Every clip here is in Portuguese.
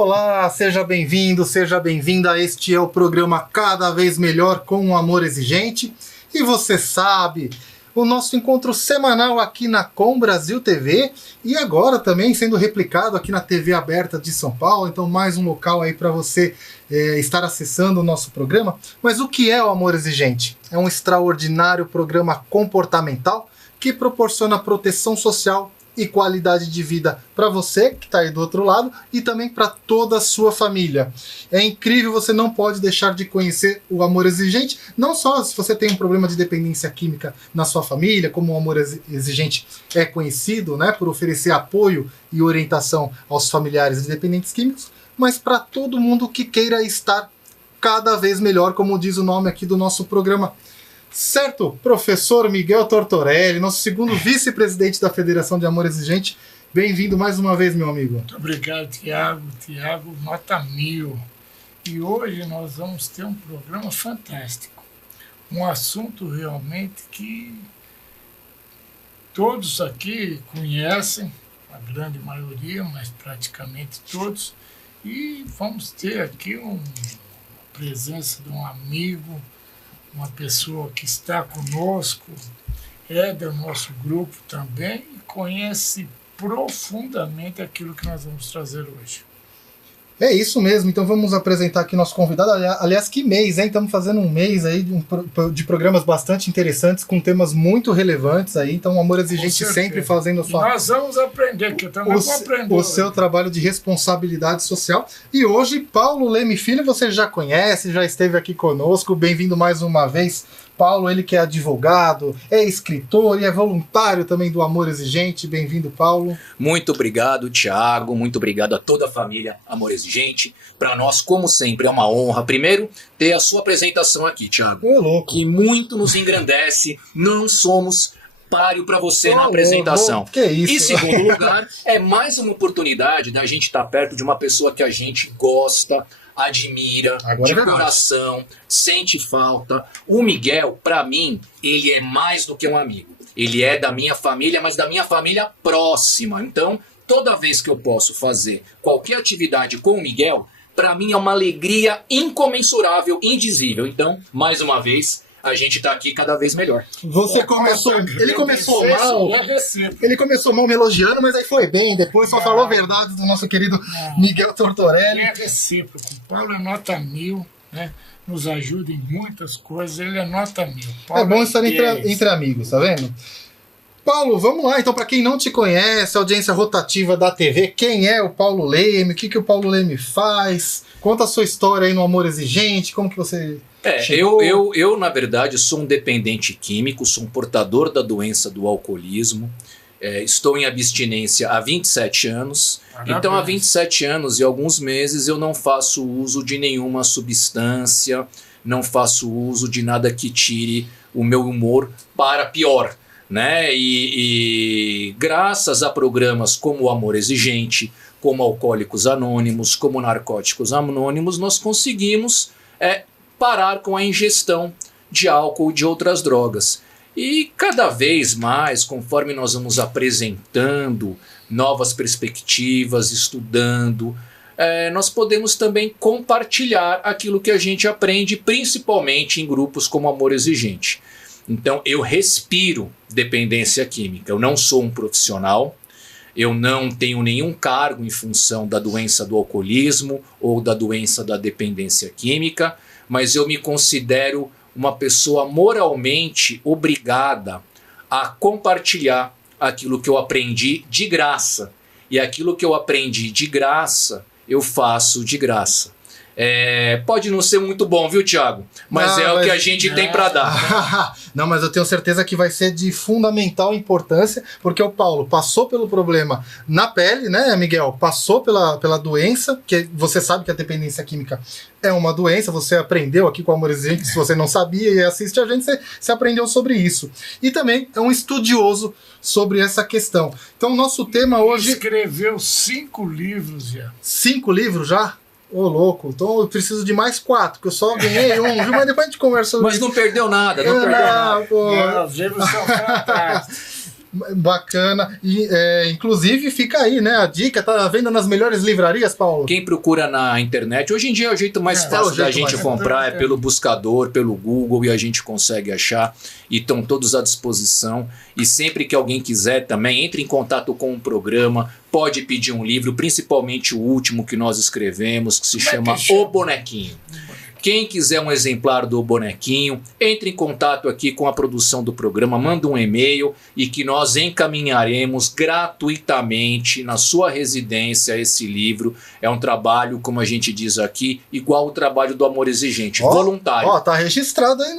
Olá, seja bem-vindo, seja bem-vinda. Este é o programa Cada Vez Melhor com um Amor Exigente. E você sabe, o nosso encontro semanal aqui na Com Brasil TV e agora também sendo replicado aqui na TV aberta de São Paulo. Então mais um local aí para você estar acessando o nosso programa. Mas o que é o Amor Exigente? É um extraordinário programa comportamental que proporciona proteção social e qualidade de vida para você que está aí do outro lado e também para toda a sua família. É incrível, você não pode deixar de conhecer o Amor Exigente, não só se você tem um problema de dependência química na sua família, como o Amor Exigente é conhecido, né, por oferecer apoio e orientação aos familiares de dependentes químicos, mas para todo mundo que queira estar cada vez melhor, como diz o nome aqui do nosso programa. Certo, professor Miguel Tortorelli, nosso segundo vice-presidente da Federação de Amor Exigente. Bem-vindo mais uma vez, meu amigo. Muito obrigado, Tiago. Tiago, nota 1000. E hoje nós vamos ter um programa fantástico. Um assunto realmente que todos aqui conhecem, a grande maioria, mas praticamente todos. E vamos ter aqui a presença de um amigo, uma pessoa que está conosco, é do nosso grupo também e conhece profundamente aquilo que nós vamos trazer hoje. É isso mesmo, então vamos apresentar aqui nosso convidado. Aliás, que mês, hein? Estamos fazendo um mês aí de programas bastante interessantes, com temas muito relevantes aí. Então, o Amor Exigente sempre fazendo a sua... Nós vamos aprender, que eu também vou aprender. O seu trabalho de responsabilidade social. E hoje, Paulo Leme Filho, você já conhece, já esteve aqui conosco. Bem-vindo mais uma vez. Paulo, ele que é advogado, é escritor e é voluntário também do Amor Exigente. Bem-vindo, Paulo. Muito obrigado, Tiago. Muito obrigado a toda a família Amor Exigente. Para nós, como sempre, é uma honra, primeiro, ter a sua apresentação aqui, Tiago. É louco. Que muito nos engrandece. Não somos páreo para você na apresentação. Que isso? E segundo lugar, é mais uma oportunidade da gente estar perto de uma pessoa que a gente gosta, admira, agora de coração, sente falta. O Miguel, para mim, ele é mais do que um amigo. Ele é da minha família, mas da minha família próxima. Então, toda vez que eu posso fazer qualquer atividade com o Miguel, para mim é uma alegria incomensurável, indizível. Então, mais uma vez, a gente tá aqui cada vez melhor. Ele começou mal me elogiando, mas aí foi bem. Depois só falou a verdade do nosso querido Miguel Tortorelli. É recíproco. O Paulo é nota 1000, né? Nos ajuda em muitas coisas. Ele é nota 1000. É bom estar entre amigos, tá vendo? Paulo, vamos lá. Então, para quem não te conhece, audiência rotativa da TV, quem é o Paulo Leme? O que o Paulo Leme faz? Conta a sua história aí no Amor Exigente. Como que você... Eu, na verdade, sou um dependente químico, sou um portador da doença do alcoolismo, estou em abstinência há 27 anos, então há 27 anos e alguns meses eu não faço uso de nenhuma substância, não faço uso de nada que tire o meu humor para pior, né? E graças a programas como o Amor Exigente, como Alcoólicos Anônimos, como Narcóticos Anônimos, nós conseguimos... parar com a ingestão de álcool e de outras drogas. E cada vez mais, conforme nós vamos apresentando novas perspectivas, estudando, nós podemos também compartilhar aquilo que a gente aprende, principalmente em grupos como Amor Exigente. Então eu respiro dependência química, eu não sou um profissional, eu não tenho nenhum cargo em função da doença do alcoolismo ou da doença da dependência química, mas eu me considero uma pessoa moralmente obrigada a compartilhar aquilo que eu aprendi de graça. E aquilo que eu aprendi de graça, eu faço de graça. Pode não ser muito bom, viu, Tiago? Mas o que a gente tem para dar. Não, mas eu tenho certeza que vai ser de fundamental importância, porque o Paulo passou pelo problema na pele, né, Miguel? Passou pela doença, que você sabe que a dependência química é uma doença, você aprendeu aqui com o Amor Exigente, se você não sabia e assiste a gente, você aprendeu sobre isso. E também é um estudioso sobre essa questão. Então, o nosso tema hoje... Escreveu 5 livros já. 5 livros já? Ô, louco, então eu preciso de mais 4, que eu só ganhei um, viu? Mas depois a gente conversa sobre isso. Mas não perdeu nada, não perdeu nada. Pô. Os livros são fantásticos. Bacana. E, inclusive, fica aí, né? A dica, tá à venda nas melhores livrarias, Paulo? Quem procura na internet, hoje em dia é o jeito mais fácil da gente comprar, é pelo buscador, pelo Google, e a gente consegue achar. E estão todos à disposição. E sempre que alguém quiser também, entre em contato com o programa, pode pedir um livro, principalmente o último que nós escrevemos, que se chama O Bonequinho. Quem quiser um exemplar do Bonequinho, entre em contato aqui com a produção do programa, manda um e-mail e que nós encaminharemos gratuitamente na sua residência esse livro. É um trabalho, como a gente diz aqui, igual o trabalho do Amor Exigente, voluntário. Tá registrado aí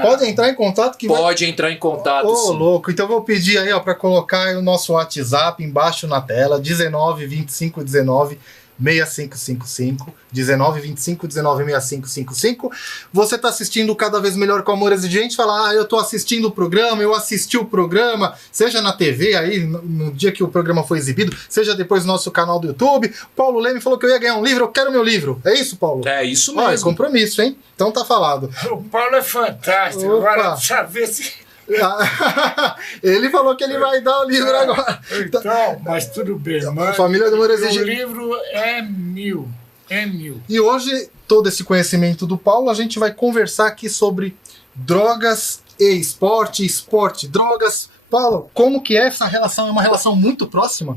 pode entrar em contato que pode entrar em contato, sim. Louco. Então eu vou pedir aí, para colocar aí o nosso WhatsApp embaixo na tela, 19 25 19 6555, 19 25 19 6555. Você tá assistindo Cada Vez Melhor com Amor Exigente, fala, eu tô assistindo o programa, eu assisti o programa, seja na TV aí, no dia que o programa foi exibido, seja depois no nosso canal do YouTube. Paulo Leme falou que eu ia ganhar um livro, eu quero meu livro. É isso, Paulo? É isso mesmo. É compromisso, hein? Então tá falado. O Paulo é fantástico. Opa. Agora, saber se... Ele falou que ele vai dar o livro agora. Então, mas tudo bem. Mas Família do Amor Exigente. O livro é mil. E hoje, todo esse conhecimento do Paulo, a gente vai conversar aqui sobre drogas e esporte, drogas. Paulo, como que é essa relação? É uma relação muito próxima?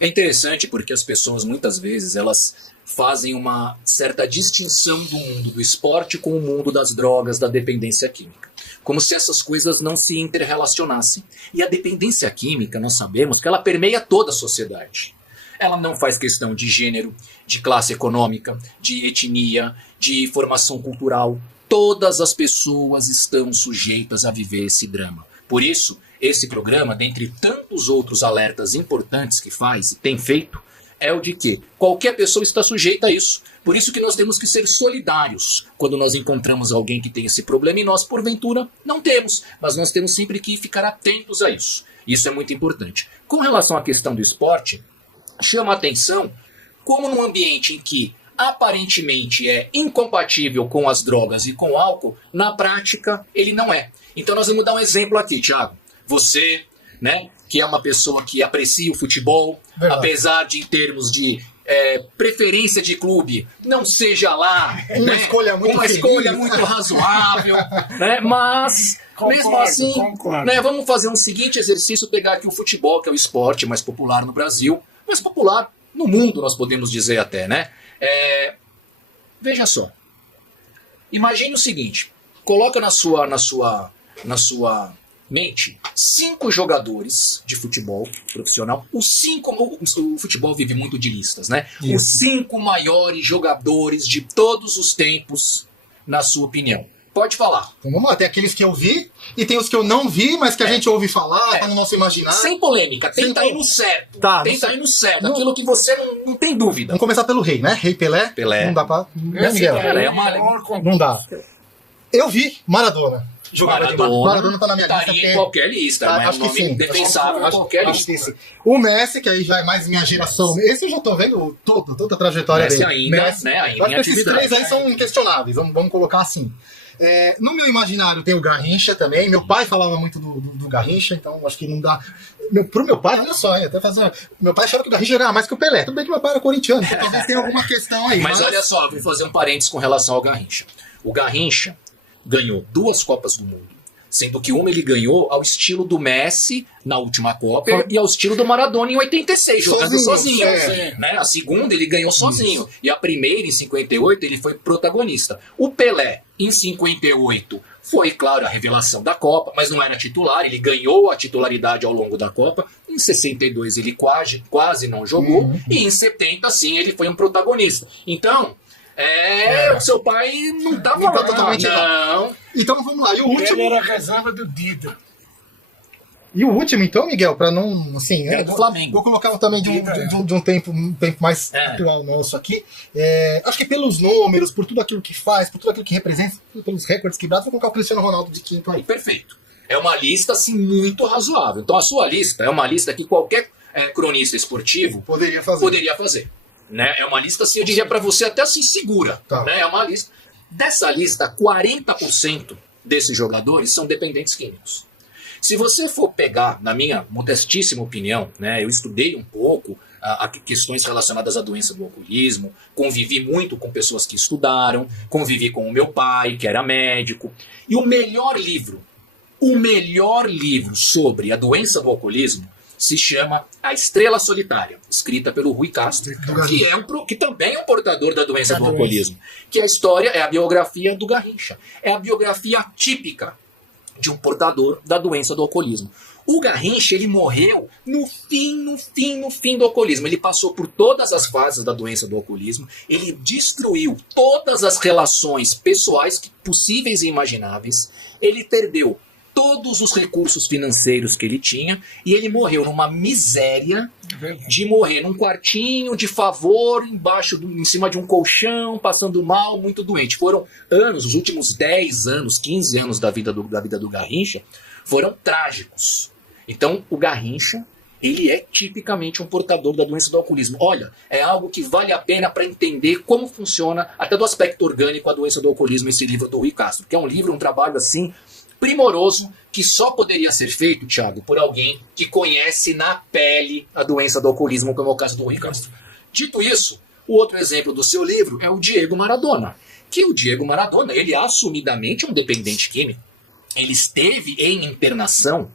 É interessante porque as pessoas, muitas vezes, elas fazem uma certa distinção do mundo do esporte com o mundo das drogas, da dependência química. Como se essas coisas não se interrelacionassem. E a dependência química, nós sabemos que ela permeia toda a sociedade. Ela não faz questão de gênero, de classe econômica, de etnia, de formação cultural. Todas as pessoas estão sujeitas a viver esse drama. Por isso, esse programa, dentre tantos outros alertas importantes que faz e tem feito, é o de que qualquer pessoa está sujeita a isso. Por isso que nós temos que ser solidários quando nós encontramos alguém que tem esse problema e nós, porventura, não temos. Mas nós temos sempre que ficar atentos a isso. Isso é muito importante. Com relação à questão do esporte, chama a atenção como num ambiente em que aparentemente é incompatível com as drogas e com o álcool, na prática ele não é. Então nós vamos dar um exemplo aqui, Thiago. Você, né, que é uma pessoa que aprecia o futebol, verdade, apesar de em termos de preferência de clube não seja lá uma escolha muito razoável, né? Mas concordo, mesmo assim, né, vamos fazer um seguinte exercício, pegar aqui o futebol, que é o esporte mais popular no Brasil, mais popular no mundo, nós podemos dizer até, né? Veja só, imagine o seguinte, coloca na sua mente 5 jogadores de futebol profissional. O futebol vive muito de listas, né? Isso. Os 5 maiores jogadores de todos os tempos, na sua opinião. Pode falar. Então vamos lá, tem aqueles que eu vi e tem os que eu não vi, mas que a gente ouve falar, tá no nosso imaginário. Sem polêmica, tenta ir no certo. Tenta ir no certo, aquilo que você não tem dúvida. Vamos começar pelo rei, né? Rei Pelé. Não dá pra... Não dá. Eu vi Maradona. Maradona tá na minha lista. Em qualquer lista, mas acho que sim. Defensável em qualquer lista. O Messi, que aí já é mais minha geração. Esse eu já tô vendo toda a trajetória Messi dele. Ainda esses 3 aí são inquestionáveis, vamos colocar assim. No meu imaginário tem o Garrincha também. Meu pai falava muito do Garrincha, então acho que não dá. Pro meu pai, olha só, até fazendo. Meu pai achava que o Garrincha era mais que o Pelé. Tudo bem que meu pai era corintiano, então talvez tenha alguma questão aí. Mas olha só, vou fazer um parênteses com relação ao Garrincha. O Garrincha ganhou 2 Copas do Mundo, sendo que uma ele ganhou ao estilo do Messi na última Copa e ao estilo do Maradona em 86, jogando sozinho. Né? A segunda ele ganhou sozinho. E a primeira, em 58, ele foi protagonista. O Pelé, em 58, foi, claro, a revelação da Copa, mas não era titular, ele ganhou a titularidade ao longo da Copa. Em 62 ele quase não jogou, e em 70, sim, ele foi um protagonista. Então... o seu pai não tá falando totalmente não. Então vamos lá. E o último? Ele era reserva do Dida. E o último, então, Miguel, para não. Assim, do Flamengo. Vou colocar também de um tempo mais atual nosso aqui. Acho que pelos números, por tudo aquilo que faz, por tudo aquilo que representa, pelos recordes quebrados, vou colocar o Cristiano Ronaldo de quinto aí. Perfeito. É uma lista assim muito razoável. Então a sua lista é uma lista que qualquer cronista esportivo poderia fazer. Né? É uma lista, assim, eu diria para você, até assim, segura. Tá. Né? É uma lista. Dessa lista, 40% desses jogadores são dependentes químicos. Se você for pegar, na minha modestíssima opinião, né, eu estudei um pouco a questões relacionadas à doença do alcoolismo, convivi muito com pessoas que estudaram, convivi com o meu pai, que era médico, e o melhor livro sobre a doença do alcoolismo se chama A Estrela Solitária, escrita pelo Rui Castro, que também é um portador da doença do alcoolismo. Que a história é a biografia do Garrincha. É a biografia típica de um portador da doença do alcoolismo. O Garrincha, ele morreu no fim do alcoolismo. Ele passou por todas as fases da doença do alcoolismo. Ele destruiu todas as relações pessoais possíveis e imagináveis. Ele perdeu todos os recursos financeiros que ele tinha e ele morreu numa miséria de morrer num quartinho de favor, em cima de um colchão, passando mal, muito doente. Foram anos, os últimos 10 anos, 15 anos da vida do Garrincha foram trágicos. Então o Garrincha, ele é tipicamente um portador da doença do alcoolismo. Olha, é algo que vale a pena para entender como funciona, até do aspecto orgânico, a doença do alcoolismo, esse livro do Rui Castro, que é um trabalho assim primoroso, que só poderia ser feito, Thiago, por alguém que conhece na pele a doença do alcoolismo, como é o caso do Rui Castro. Dito isso, o outro exemplo do seu livro é o Diego Maradona. Que o Diego Maradona, ele assumidamente é um dependente químico. Ele esteve em internação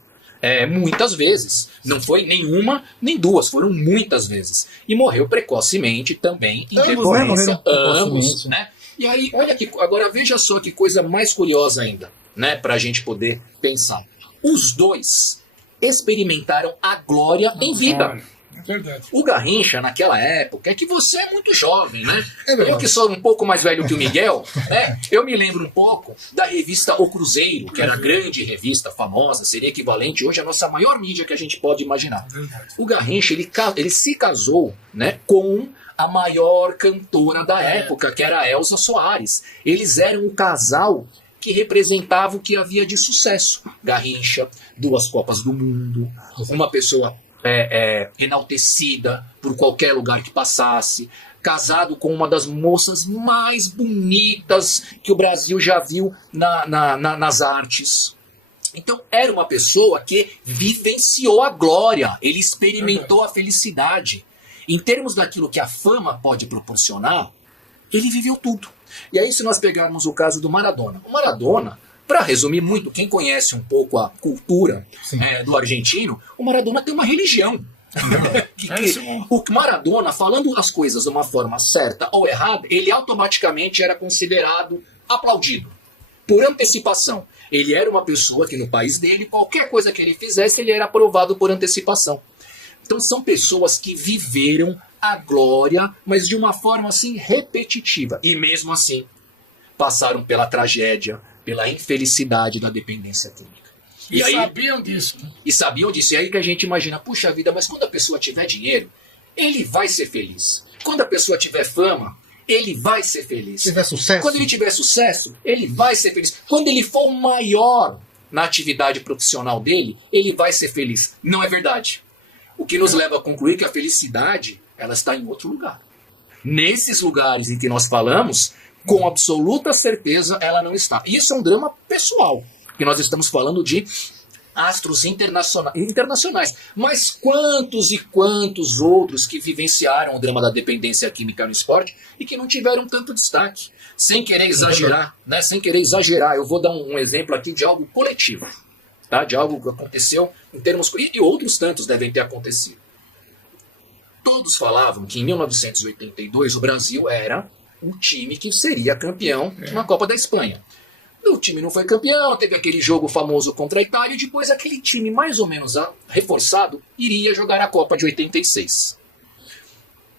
muitas vezes. Não foi nenhuma, nem duas, foram muitas vezes. E morreu precocemente também, em decorrência, ambos, né? E aí, olha que, agora veja só que coisa mais curiosa ainda, né, para a gente poder pensar. Os dois experimentaram a glória em vida. É verdade. O Garrincha, naquela época, é que você é muito jovem, né? Eu que sou um pouco mais velho que o Miguel, né? Eu me lembro um pouco da revista O Cruzeiro, que era a grande revista, famosa, seria equivalente hoje à nossa maior mídia que a gente pode imaginar. O Garrincha, ele se casou, né, com a maior cantora da época, que era a Elza Soares. Eles eram um casal que representava o que havia de sucesso. Garrincha, 2 Copas do Mundo, uma pessoa enaltecida por qualquer lugar que passasse, casado com uma das moças mais bonitas que o Brasil já viu nas artes. Então era uma pessoa que vivenciou a glória, ele experimentou a felicidade. Em termos daquilo que a fama pode proporcionar, ele viveu tudo. E aí, se nós pegarmos o caso do Maradona. O Maradona, para resumir muito, quem conhece um pouco a cultura do argentino, o Maradona tem uma religião. O Maradona, falando as coisas de uma forma certa ou errada, ele automaticamente era considerado aplaudido, por antecipação. Ele era uma pessoa que no país dele, qualquer coisa que ele fizesse, ele era aprovado por antecipação. Então são pessoas que viveram a glória, mas de uma forma assim repetitiva. E mesmo assim, passaram pela tragédia, pela infelicidade da dependência química. E aí, sabiam disso. E sabiam disso. E aí que a gente imagina, puxa vida, mas quando a pessoa tiver dinheiro, ele vai ser feliz. Quando a pessoa tiver fama, ele vai ser feliz. Tiver sucesso. Quando ele tiver sucesso, ele vai ser feliz. Quando ele for maior na atividade profissional dele, ele vai ser feliz. Não é verdade. O que nos leva a concluir que a felicidade, ela está em outro lugar. Nesses lugares em que nós falamos, com absoluta certeza ela não está. Isso é um drama pessoal, porque nós estamos falando de astros internacionais. Mas quantos e quantos outros que vivenciaram o drama da dependência química no esporte e que não tiveram tanto destaque? Sem querer exagerar, né? Sem querer exagerar, eu vou dar um exemplo aqui de algo coletivo. Tá? De algo que aconteceu em termos... E outros tantos devem ter acontecido. Todos falavam que em 1982 o Brasil era um time que seria campeão na Copa da Espanha. O time não foi campeão, teve aquele jogo famoso contra a Itália e depois aquele time mais ou menos reforçado iria jogar a Copa de 86.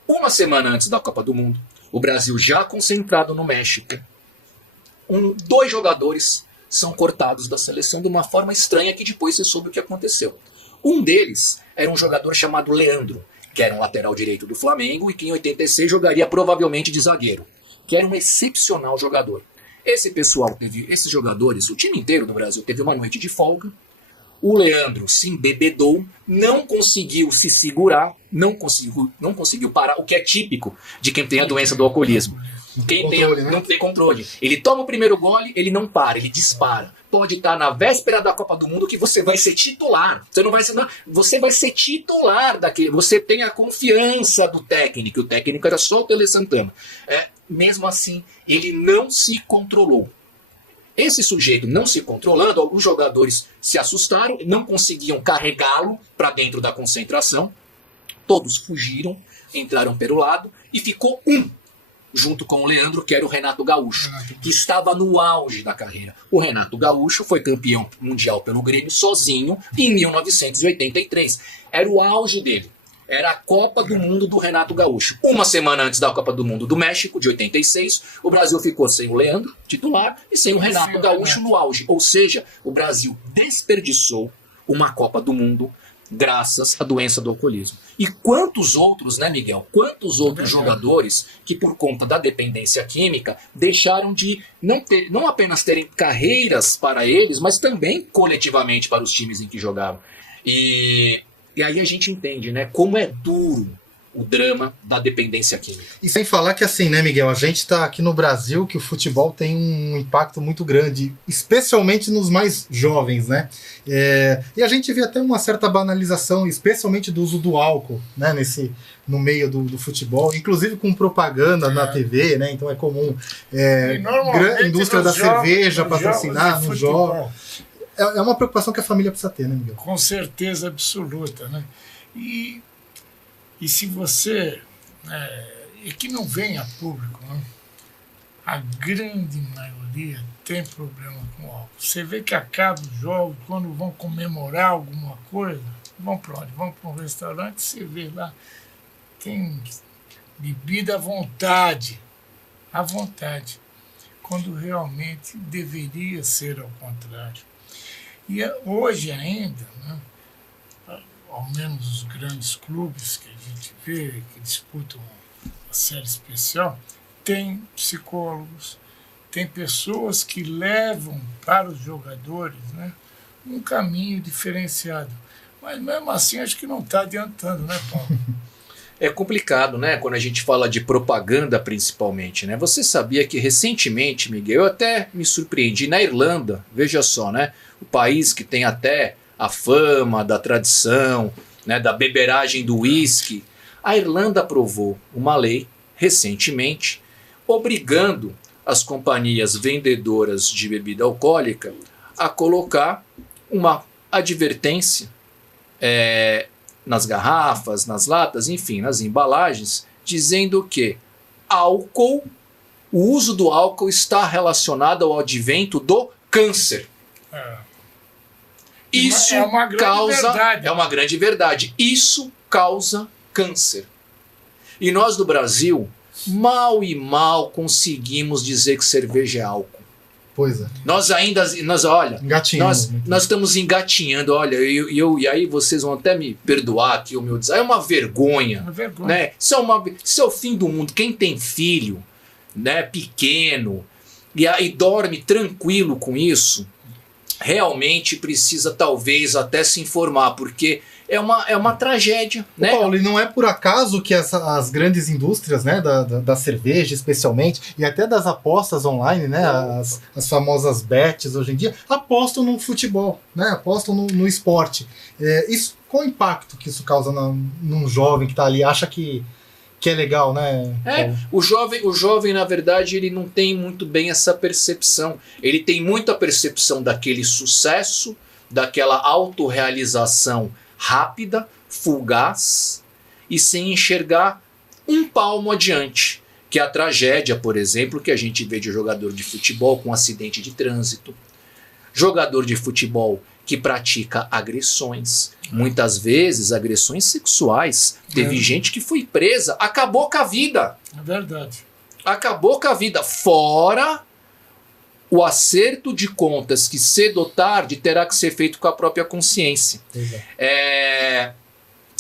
Uma semana antes da Copa do Mundo, o Brasil já concentrado no México, 2 jogadores são cortados da seleção de uma forma estranha que depois se soube o que aconteceu. Um deles era um jogador chamado Leandro, que era um lateral direito do Flamengo e que em 86 jogaria provavelmente de zagueiro, que era um excepcional jogador. Esses jogadores, o time inteiro do Brasil teve uma noite de folga. O Leandro se embebedou, não conseguiu se segurar, não conseguiu parar, o que é típico de quem tem a doença do alcoolismo. Não tem controle. Ele toma o primeiro gole, ele não para, ele dispara. pode estar na véspera da Copa do Mundo que você vai ser titular. Você não vai ser, você vai ser titular daquele. Você tem a confiança do técnico. O técnico era só o Tele Santana. Mesmo assim, ele não se controlou. Esse sujeito não se controlando, alguns jogadores se assustaram, não conseguiam carregá-lo para dentro da concentração. Todos fugiram, entraram pelo lado e ficou junto com o Leandro, que era o Renato Gaúcho, que estava no auge da carreira. O Renato Gaúcho foi campeão mundial pelo Grêmio sozinho em 1983. Era o auge dele. Era a Copa do Mundo do Renato Gaúcho. Uma semana antes da Copa do Mundo do México, de 86, o Brasil ficou sem o Leandro, titular, e sem o Renato Gaúcho no auge. Ou seja, o Brasil desperdiçou uma Copa do Mundo graças à doença do alcoolismo. E quantos outros, né, Miguel? Quantos outros jogadores que, por conta da dependência química, deixaram de não apenas terem carreiras para eles, mas também coletivamente para os times em que jogavam. E aí a gente entende, né, como é duro o drama da dependência química. E sem falar que assim, né, Miguel, a gente está aqui no Brasil que o futebol tem um impacto muito grande, especialmente nos mais jovens, né? E a gente vê até uma certa banalização, especialmente do uso do álcool, né, no meio do futebol, inclusive com propaganda na TV, né? Então é comum indústria da cerveja patrocinar nos jogos. É uma preocupação que a família precisa ter, né, Miguel? Com certeza absoluta, né? E se você... e que não vem a público, né? A grande maioria tem problema com álcool. Você vê que acaba o jogo, quando vão comemorar alguma coisa, vão para onde? Vão para um restaurante, você vê lá, tem bebida à vontade, quando realmente deveria ser ao contrário. E hoje ainda, né, ao menos os grandes clubes que a gente vê, que disputam a série especial, tem psicólogos, tem pessoas que levam para os jogadores, né, um caminho diferenciado. Mas mesmo assim acho que não está adiantando, né, Paulo? É complicado, né, quando a gente fala de propaganda principalmente, né? Você sabia que recentemente, Miguel, eu até me surpreendi, na Irlanda, veja só, né, o país que tem até a fama da tradição, né, da beberagem do uísque, a Irlanda aprovou uma lei recentemente obrigando as companhias vendedoras de bebida alcoólica a colocar uma advertência nas garrafas, nas latas, enfim, nas embalagens, dizendo que o uso do álcool está relacionado ao advento do câncer. Isso é uma grande verdade. É uma grande verdade. Isso causa câncer. E nós do Brasil, mal e mal conseguimos dizer que cerveja é álcool. Pois é. Nós estamos engatinhando, olha, e aí vocês vão até me perdoar aqui o meu desafio. É uma vergonha. Né? Isso é o fim do mundo. Quem tem filho, né, pequeno, e aí dorme tranquilo com isso, realmente precisa talvez até se informar, porque é uma tragédia. Né? Paulo, e não é por acaso que as grandes indústrias, né, da cerveja especialmente, e até das apostas online, né, as famosas bets hoje em dia, apostam no futebol, né, apostam no esporte. Qual o impacto que isso causa num jovem que está ali, acha que é legal, né? O jovem, na verdade, ele não tem muito bem essa percepção. Ele tem muita percepção daquele sucesso, daquela autorrealização rápida, fugaz e sem enxergar um palmo adiante, que é a tragédia, por exemplo, que a gente vê de jogador de futebol com acidente de trânsito, jogador de futebol que pratica agressões, muitas vezes agressões sexuais. Teve gente que foi presa, acabou com a vida. É verdade. Acabou com a vida, fora o acerto de contas que cedo ou tarde terá que ser feito com a própria consciência.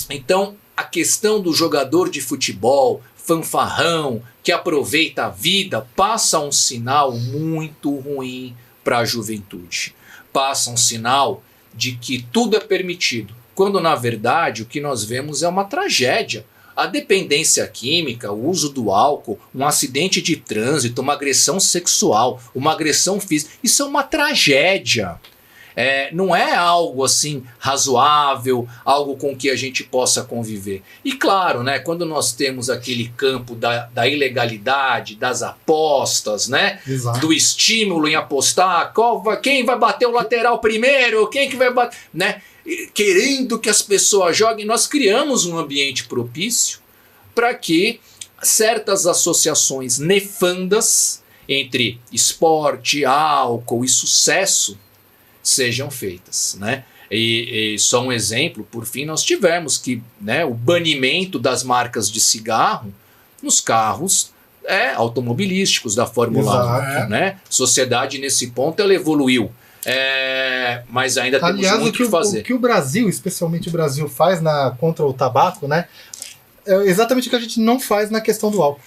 Então, a questão do jogador de futebol, fanfarrão, que aproveita a vida, passa um sinal muito ruim para a juventude. Passa um sinal de que tudo é permitido, quando na verdade o que nós vemos é uma tragédia. A dependência química, o uso do álcool, um acidente de trânsito, uma agressão sexual, uma agressão física, isso é uma tragédia. Não é algo assim razoável, algo com que a gente possa conviver. E claro, né, quando nós temos aquele campo da ilegalidade, das apostas, né, do estímulo em apostar, quem vai bater o lateral primeiro, quem que vai bater, né, querendo que as pessoas joguem, nós criamos um ambiente propício para que certas associações nefandas entre esporte, álcool e sucesso sejam feitas, né? E só um exemplo, por fim, nós tivemos que, né, o banimento das marcas de cigarro nos carros automobilísticos da Fórmula 1, né? Sociedade nesse ponto ela evoluiu, mas ainda temos muito o que fazer. O que o Brasil, especialmente o Brasil, faz contra o tabaco, né? É exatamente o que a gente não faz na questão do álcool.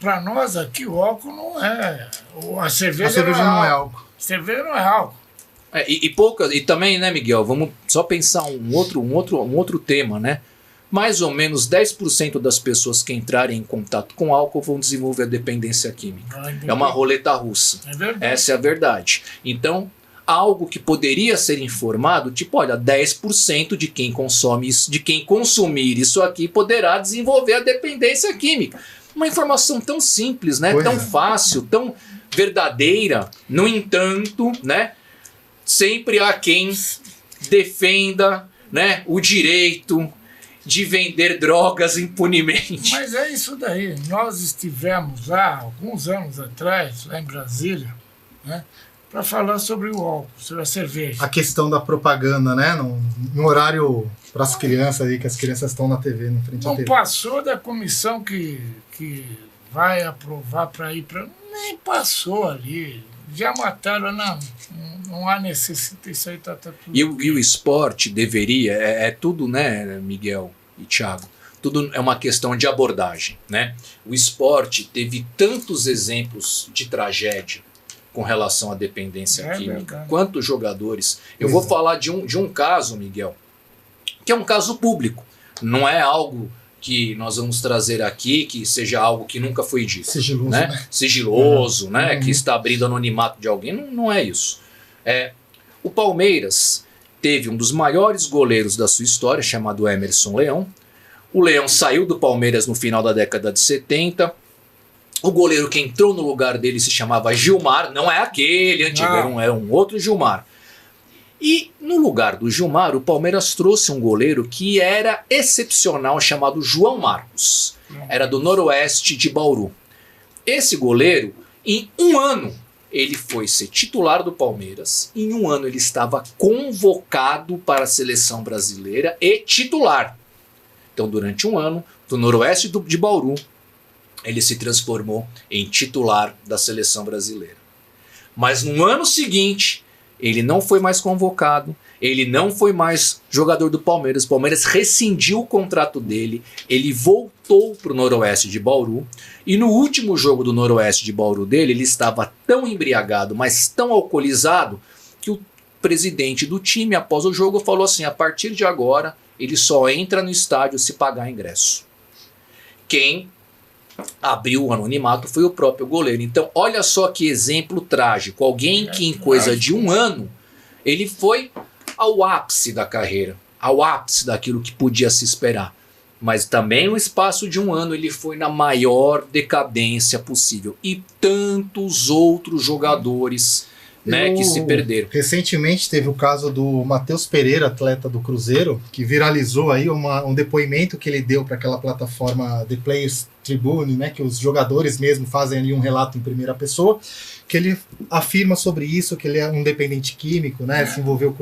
Para nós aqui o álcool não é, a cerveja não é álcool. Cerveja não é álcool. E também, né, Miguel, vamos só pensar um outro tema, né? Mais ou menos 10% das pessoas que entrarem em contato com álcool vão desenvolver a dependência química. É uma roleta russa. Essa é a verdade. Então, algo que poderia ser informado, tipo, olha, 10% de quem consome isso, de quem consumir isso aqui poderá desenvolver a dependência química. Uma informação tão simples, né? Tão fácil, tão verdadeira. No entanto, né? Sempre há quem defenda, né, o direito de vender drogas impunemente. Mas é isso daí. Nós estivemos lá, alguns anos atrás, lá em Brasília, né, para falar sobre o álcool, sobre a cerveja. A questão da propaganda, né, no horário para as crianças aí, que as crianças estão na TV, na frente da TV. Não passou da comissão que vai aprovar para ir para... Nem passou ali. Já mataram, não há necessidade, isso aí tá tudo. E o esporte deveria, tudo, né, Miguel e Thiago, tudo é uma questão de abordagem, né? O esporte teve tantos exemplos de tragédia com relação à dependência química, verdade. Quantos jogadores. Eu vou falar de um caso, Miguel, que é um caso público, não é algo que nós vamos trazer aqui, que seja algo que nunca foi dito. Sigiloso, né? Sigiloso, né? Que está abrindo anonimato de alguém. Não é isso. O Palmeiras teve um dos maiores goleiros da sua história, chamado Emerson Leão. O Leão saiu do Palmeiras no final da década de 70. O goleiro que entrou no lugar dele se chamava Gilmar. Não é aquele antigo, era um outro Gilmar. E no lugar do Gilmar, o Palmeiras trouxe um goleiro que era excepcional, chamado João Marcos. Era do Noroeste de Bauru. Esse goleiro, em um ano, ele foi ser titular do Palmeiras. Em um ano ele estava convocado para a seleção brasileira e titular. Então, durante um ano, do Noroeste de Bauru, ele se transformou em titular da seleção brasileira. Mas no ano seguinte, ele não foi mais convocado, ele não foi mais jogador do Palmeiras. O Palmeiras rescindiu o contrato dele, ele voltou para o Noroeste de Bauru. E no último jogo do Noroeste de Bauru dele, ele estava tão embriagado, mas tão alcoolizado, que o presidente do time, após o jogo, falou assim: a partir de agora, ele só entra no estádio se pagar ingresso. Quem abriu o anonimato foi o próprio goleiro. Então olha só que exemplo trágico. Alguém que em coisa de um ano ele foi ao ápice da carreira, ao ápice daquilo que podia se esperar, mas também no espaço de um ano ele foi na maior decadência possível. E tantos outros jogadores, né, que se perderam. Recentemente teve o caso do Matheus Pereira, atleta do Cruzeiro, que viralizou aí um depoimento que ele deu para aquela plataforma The Players Tribune, né, que os jogadores mesmo fazem ali um relato em primeira pessoa, que ele afirma sobre isso, que ele é um dependente químico, né, se envolveu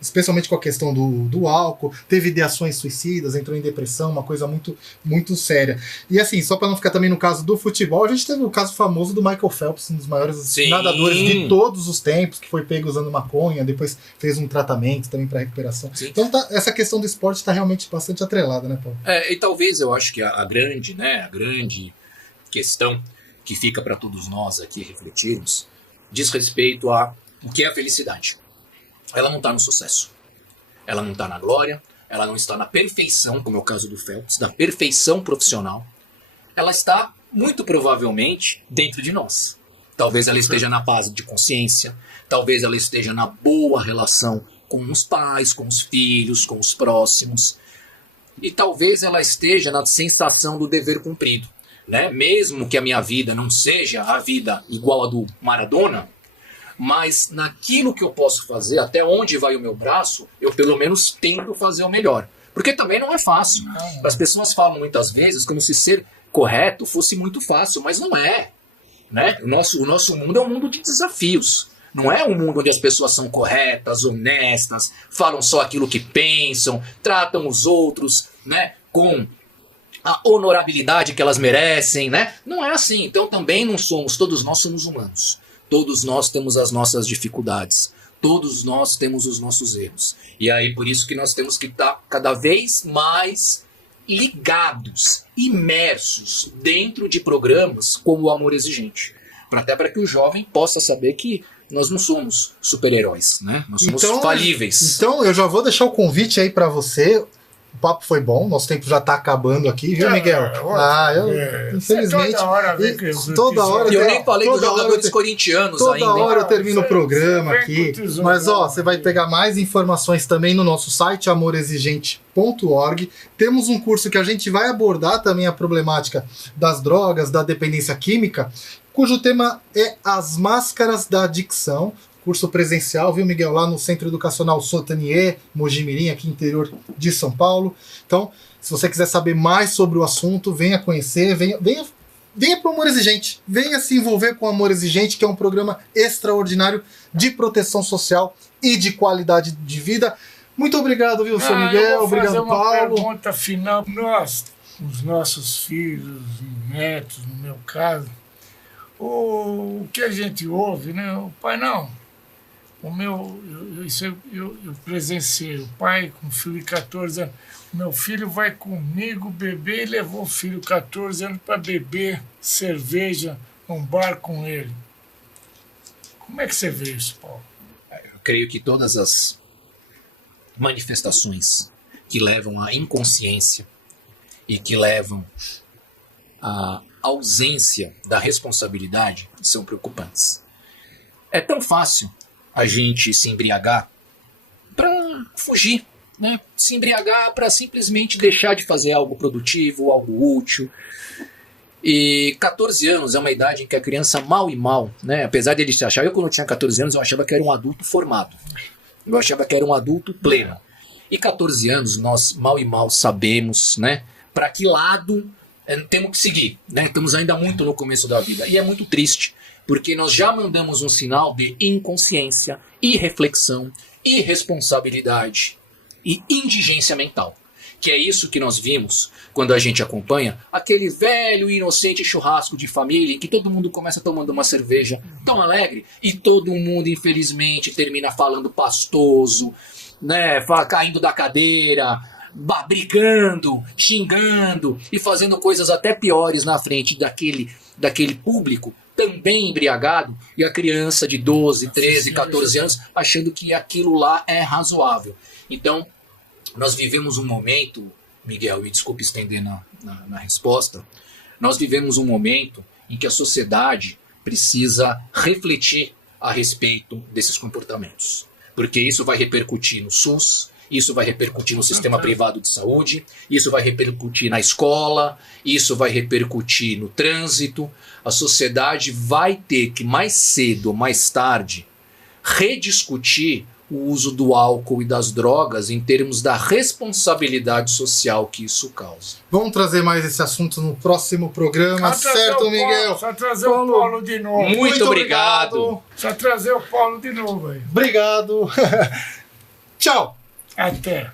especialmente com a questão do álcool, teve ideações suicidas, entrou em depressão, uma coisa muito, muito séria. E assim, só para não ficar também no caso do futebol, a gente teve o caso famoso do Michael Phelps, um dos maiores nadadores de todos os tempos, que foi pego usando maconha, depois fez um tratamento também para recuperação. Sim. Então essa questão do esporte está realmente bastante atrelada, né, Paulo? E talvez eu acho que a grande questão que fica para todos nós aqui refletirmos diz respeito a o que é a felicidade. Ela não está no sucesso, ela não está na glória, ela não está na perfeição, como é o caso do Phelps, da perfeição profissional, ela está muito provavelmente dentro de nós. Talvez ela esteja na paz de consciência, talvez ela esteja na boa relação com os pais, com os filhos, com os próximos, e talvez ela esteja na sensação do dever cumprido, né? Mesmo que a minha vida não seja a vida igual a do Maradona, mas naquilo que eu posso fazer, até onde vai o meu braço, eu pelo menos tento fazer o melhor. Porque também não é fácil. As pessoas falam muitas vezes como se ser correto fosse muito fácil, mas não é. Né? O nosso mundo é um mundo de desafios. Não é um mundo onde as pessoas são corretas, honestas, falam só aquilo que pensam, tratam os outros, né, com a honorabilidade que elas merecem, né? Não é assim. Então também não somos, todos nós somos humanos. Todos nós temos as nossas dificuldades. Todos nós temos os nossos erros. E aí por isso que nós temos que estar cada vez mais ligados, imersos dentro de programas como o Amor Exigente. Até para que o jovem possa saber que nós não somos super-heróis, né? Nós somos falíveis. Então eu já vou deixar o convite aí para você. O papo foi bom, nosso tempo já tá acabando aqui, viu, Miguel? Infelizmente. Toda hora eu nem falei dos jogadores corintianos ainda. Toda hora eu termino o programa aqui. Mas ó, você vai pegar mais informações também no nosso site amorexigente.org. Temos um curso que a gente vai abordar também a problemática das drogas, da dependência química, cujo tema é as máscaras da adicção. Curso presencial, viu, Miguel? Lá no Centro Educacional Sotanier, Mojimirim, aqui no interior de São Paulo. Então, se você quiser saber mais sobre o assunto, venha conhecer, venha para o Amor Exigente. Venha se envolver com o Amor Exigente, que é um programa extraordinário de proteção social e de qualidade de vida. Muito obrigado, viu, seu Miguel? Obrigado, Paulo. Uma pergunta final. Nós, os nossos filhos, netos, no meu caso, o que a gente ouve, né? O pai não. Eu presenciei o pai com um filho de 14 anos. Meu filho vai comigo beber e levou o filho de 14 anos para beber cerveja num bar com ele. Como é que você vê isso, Paulo? Eu creio que todas as manifestações que levam à inconsciência e que levam à ausência da responsabilidade são preocupantes. É tão fácil a gente se embriagar para fugir, né? Se embriagar para simplesmente deixar de fazer algo produtivo, algo útil. E 14 anos é uma idade em que a criança mal e mal, né? Apesar de ele se achar, eu quando tinha 14 anos eu achava que era um adulto formado. Eu achava que era um adulto pleno. E 14 anos nós mal e mal sabemos, né, para que lado temos que seguir, né? Estamos ainda muito no começo da vida. E é muito triste, porque nós já mandamos um sinal de inconsciência, irreflexão, irresponsabilidade e indigência mental. Que é isso que nós vimos quando a gente acompanha aquele velho e inocente churrasco de família em que todo mundo começa tomando uma cerveja tão alegre e todo mundo, infelizmente, termina falando pastoso, né, caindo da cadeira, brigando, xingando e fazendo coisas até piores na frente daquele público também embriagado, e a criança de 12, 13, 14 anos achando que aquilo lá é razoável. Então, nós vivemos um momento, Miguel, e desculpe estender na resposta, nós vivemos um momento em que a sociedade precisa refletir a respeito desses comportamentos. Porque isso vai repercutir no SUS, isso vai repercutir no sistema privado de saúde, isso vai repercutir na escola, isso vai repercutir no trânsito. A sociedade vai ter que, mais cedo ou mais tarde, rediscutir o uso do álcool e das drogas em termos da responsabilidade social que isso causa. Vamos trazer mais esse assunto no próximo programa, certo, Miguel? Só trazer o Paulo de novo. Muito obrigado. Só trazer o Paulo de novo aí. Obrigado. Tchau. Até.